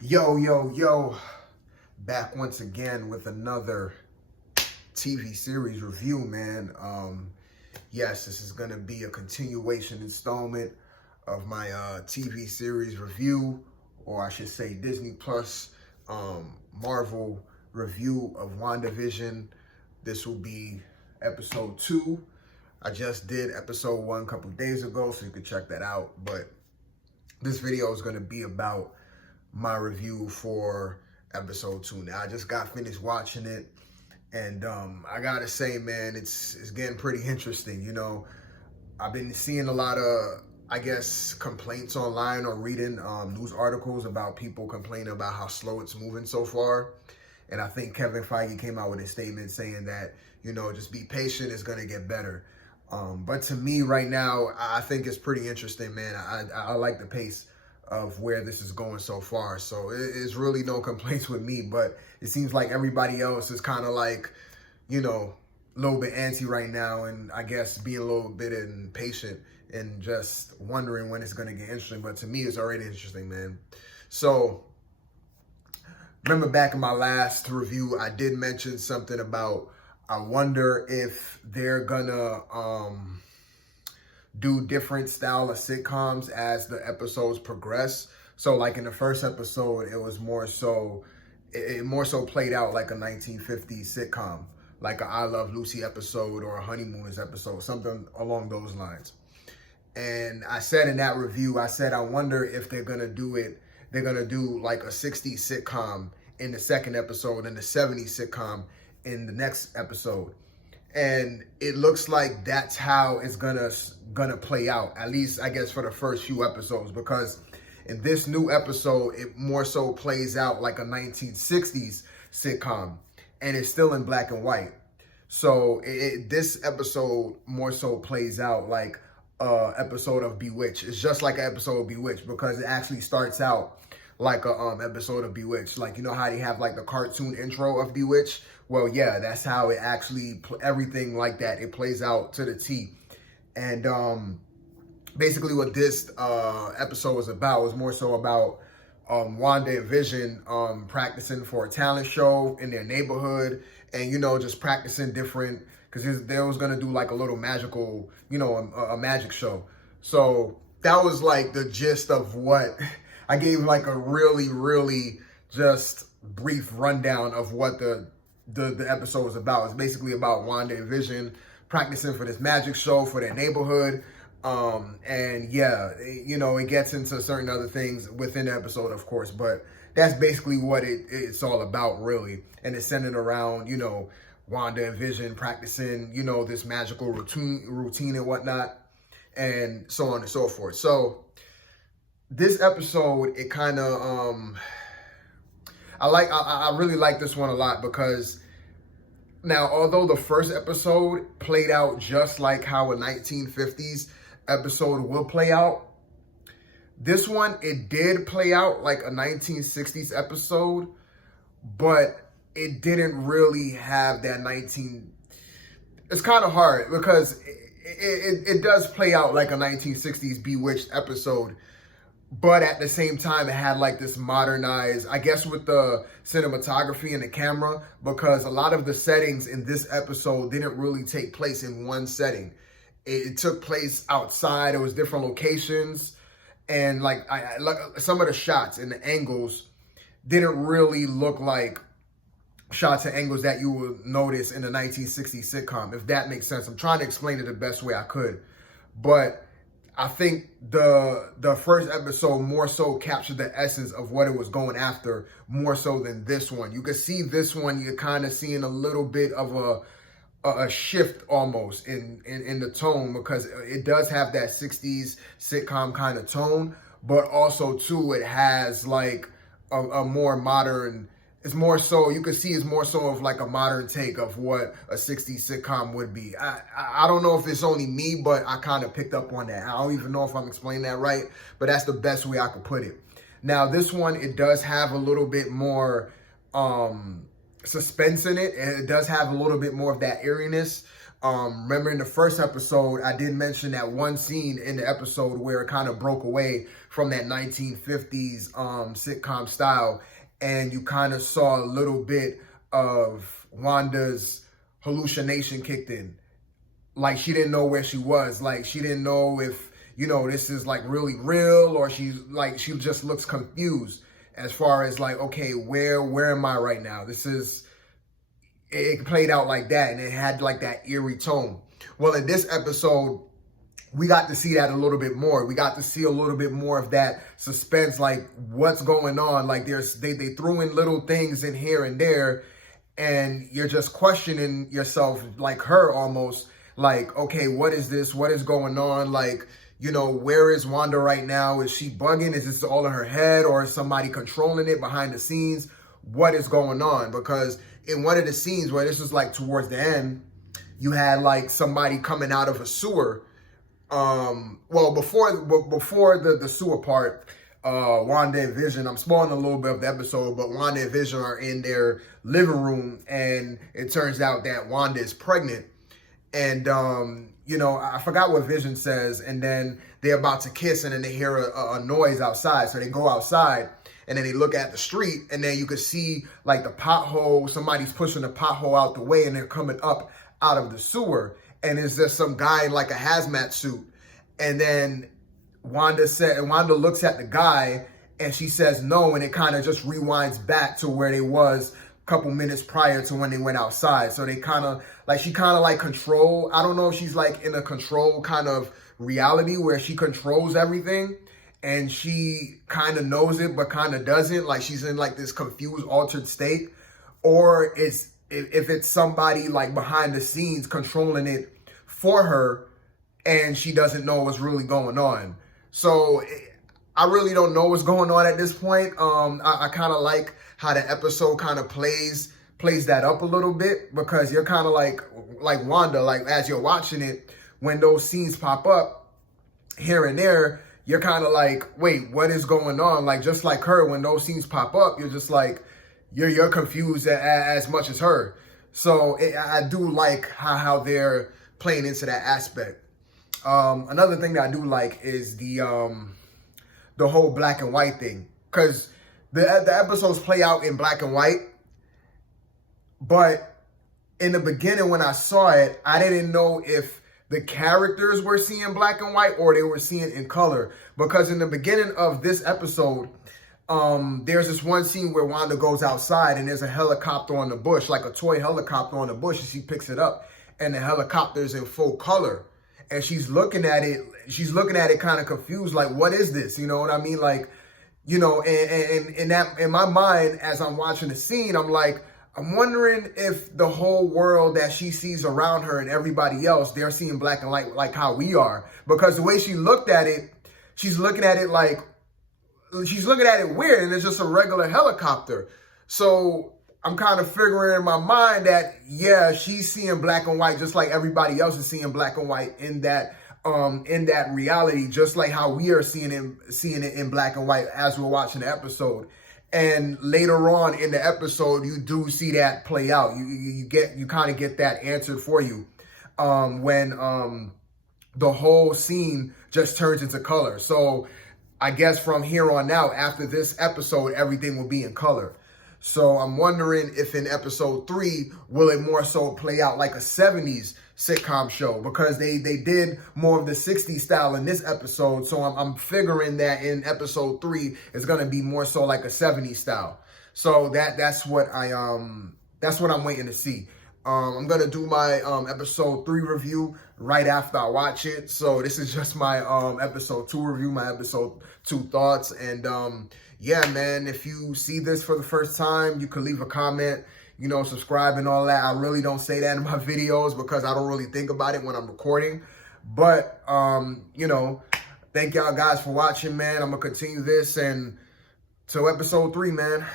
Yo, back once again with another TV series review, man. Yes, this is going to be a continuation installment of my TV series review, or I should say Disney Plus Marvel review of WandaVision. This will be episode 2. I just did episode 1 a couple of days ago, so you can check that out. But this video is going to be about my review for episode 2. Now, I just got finished watching it, and I gotta say, man, it's getting pretty interesting. You know, I've been seeing a lot of, I guess, complaints online or reading news articles about people complaining about how slow it's moving so far. And I think Kevin Feige came out with a statement saying that, you know, just be patient, it's gonna get better. But to me right now, I think it's pretty interesting, man. I like the pace of where this is going so far. So it's really no complaints with me, but it seems like everybody else is kind of like, you know, a little bit antsy right now, and I guess being a little bit impatient and just wondering when it's going to get interesting. But to me, it's already interesting, man. So remember back in my last review, I did mention something about, I wonder if they're gonna do different style of sitcoms as the episodes progress. So like in the first episode, it was more so, it more so played out like a 1950s sitcom, like a I Love Lucy episode or a Honeymooners episode, something along those lines. And I said in that review, I said, I wonder if they're gonna do it, they're gonna do like a 60s sitcom in the second episode and the 70s sitcom in the next episode. And it looks like that's how it's gonna play out, at least I guess for the first few episodes, because in this new episode, it more so plays out like a 1960s sitcom, and it's still in black and white. So this episode more so plays out like a episode of Bewitched. It's just like an episode of Bewitched because it actually starts out like a episode of Bewitched. Like, you know how they have like the cartoon intro of Bewitched? Well, yeah, that's how it actually, everything like that, it plays out to the T. And basically what this episode was about was more so about WandaVision practicing for a talent show in their neighborhood, and, you know, just practicing different, because they was going to do like a little magical, you know, a magic show. So that was like the gist of what I gave, like a really just brief rundown of what the episode was about. It's basically about WandaVision practicing for this magic show for their neighborhood. And yeah, you know, it gets into certain other things within the episode, of course, but that's basically what it's all about, really. And it's centered around, you know, WandaVision practicing, you know, this magical routine and whatnot, and so on and so forth. So this episode, it kind of, I really like this one a lot, because now, although the first episode played out just like how a 1950s episode will play out, this one, it did play out like a 1960s episode, but it didn't really have that it's kind of hard because it does play out like a 1960s Bewitched episode, but at the same time, it had like this modernized, I guess, with the cinematography and the camera, because a lot of the settings in this episode didn't really take place in one setting. It took place outside. It was different locations. And like some of the shots and the angles didn't really look like shots and angles that you would notice in a 1960s sitcom, if that makes sense. I'm trying to explain it the best way I could. But I think the first episode more so captured the essence of what it was going after, more so than this one. You can see this one, you're kind of seeing a little bit of a shift almost in the tone, because it does have that 60s sitcom kind of tone, but also too, it has like a more modern, it's more so, you can see it's more so of like a modern take of what a 60s sitcom would be. I don't know if it's only me, but I kind of picked up on that. I don't even know if I'm explaining that right, but that's the best way I could put it. Now, this one, it does have a little bit more suspense in it, and it does have a little bit more of that eeriness, Remember in the first episode, I did mention that one scene in the episode where it kind of broke away from that 1950s sitcom style, and you kind of saw a little bit of Wanda's hallucination kicked in. Like, she didn't know where she was. Like, she didn't know if, this is like really real, or she just looks confused as far as like, okay, where am I right now? It played out like that, and it had like that eerie tone. Well, in this episode, we got to see that a little bit more. We got to see a little bit more of that suspense, like what's going on. Like they threw in little things in here and there, and you're just questioning yourself, like her almost, like, okay, what is this? What is going on? Like, where is Wanda right now? Is she bugging? Is this all in her head, or is somebody controlling it behind the scenes? What is going on? Because in one of the scenes where this was like towards the end, you had like somebody coming out of a sewer. Well, before the sewer part, Wanda and Vision, I'm spoiling a little bit of the episode, but Wanda and Vision are in their living room, and it turns out that Wanda is pregnant. And, I forgot what Vision says, and then they're about to kiss, and then they hear a noise outside. So they go outside, and then they look at the street, and then you could see like the pothole, somebody's pushing the pothole out the way, and they're coming up out of the sewer. And is there some guy in like a hazmat suit? And then Wanda looks at the guy, and she says no, and it kind of just rewinds back to where they was a couple minutes prior to when they went outside. So they she control. I don't know if she's like in a control kind of reality where she controls everything, and she kind of knows it but kind of doesn't. Like, she's in like this confused, altered state, or if it's somebody like behind the scenes controlling it for her, and she doesn't know what's really going on. So I really don't know what's going on at this point. I kind of like how the episode kind of plays that up a little bit, because you're kind of like Wanda, like as you're watching it, when those scenes pop up here and there, you're kind of like, wait, what is going on? Like, just like her, when those scenes pop up, you're just like, you're confused as much as her. So I do like how they're playing into that aspect. Another thing that I do like is the whole black and white thing, because the episodes play out in black and white, but in the beginning when I saw it, I didn't know if the characters were seeing black and white or they were seeing in color, because in the beginning of this episode, there's this one scene where Wanda goes outside and there's a helicopter on the bush, like a toy helicopter on the bush, and she picks it up, and the helicopter's in full color, and she's looking at it kind of confused, like, what is this? You know what I mean? Like, and in my mind, as I'm watching the scene, I'm wondering if the whole world that she sees around her and everybody else, they're seeing black and white like how we are. Because the way she looked at it, she's looking at it weird, and it's just a regular helicopter. So I'm kind of figuring in my mind that, yeah, she's seeing black and white just like everybody else is seeing black and white in that reality, just like how we are seeing it in black and white as we're watching the episode. And later on in the episode, you do see that play out. You kind of get that answered for you when the whole scene just turns into color. So I guess from here on out, after this episode, everything will be in color. So I'm wondering if in episode 3, will it more so play out like a 70s sitcom show, because they did more of the 60s style in this episode. So I'm figuring that in episode 3, it's going to be more so like a 70s style. So that's what I'm waiting to see. I'm going to do my episode 3 review right after I watch it. So this is just my episode 2 review, my episode 2 thoughts. And yeah, man, if you see this for the first time, you can leave a comment, subscribe and all that. I really don't say that in my videos because I don't really think about it when I'm recording. But, thank y'all guys for watching, man. I'm going to continue this, and till episode 3, man.